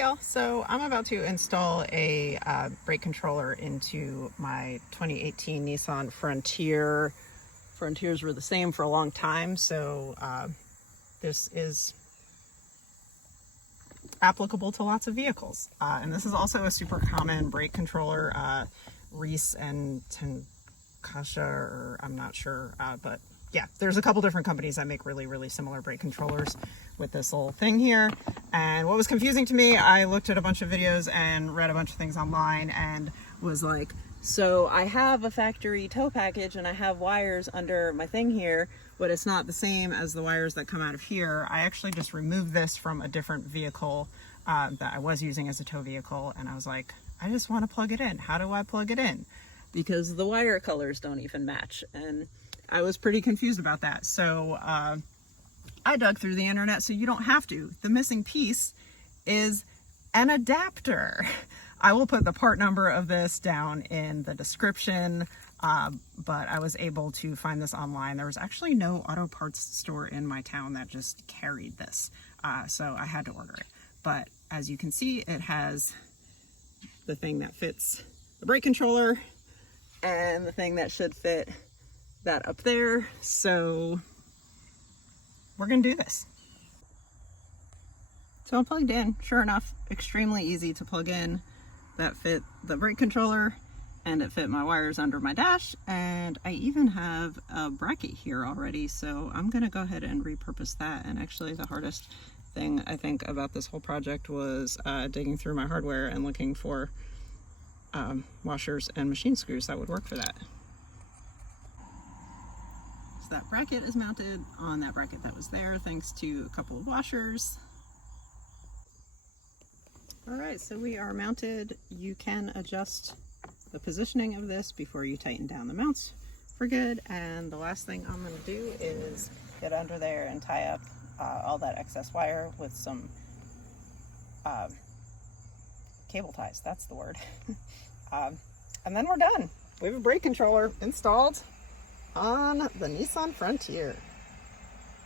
y'all, so I'm about to install a brake controller into my 2018 Nissan Frontier. Frontiers were the same for a long time, so this is applicable to lots of vehicles. And this is also a super common brake controller, Reese and Tekonsha, or I'm not sure, but yeah, there's a couple different companies that make really similar brake controllers with this little thing here. And what was confusing to me, I looked at a bunch of videos and read a bunch of things online and was like, so I have a factory tow package and I have wires under my thing here, but it's not the same as the wires that come out of here. I actually just removed this from a different vehicle that I was using as a tow vehicle, and I was like, I just want to plug it in. How do I plug it in? Because the wire colors don't even match, and I was pretty confused about that. So I dug through the internet so you don't have to. The missing piece is an adapter. I will put the part number of this down in the description, but I was able to find this online. There was actually no auto parts store in my town that just carried this, so I had to order it. But as you can see, it has the thing that fits the brake controller and the thing that should fit that up there. So we're gonna do this. So I'm plugged in, sure enough, extremely easy to plug in. That fit the brake controller and it fit my wires under my dash, and I even have a bracket here already, so I'm gonna go ahead and repurpose that. And actually the hardest thing I think about this whole project was digging through my hardware and looking for washers and machine screws that would work for that. So that bracket is mounted on that bracket that was there thanks to a couple of washers. All right, so we are mounted. You can adjust the positioning of this before you tighten down the mounts for good. And the last thing I'm gonna do is get under there and tie up all that excess wire with some cable ties, that's the word. And then we're done. We have a brake controller installed on the Nissan Frontier.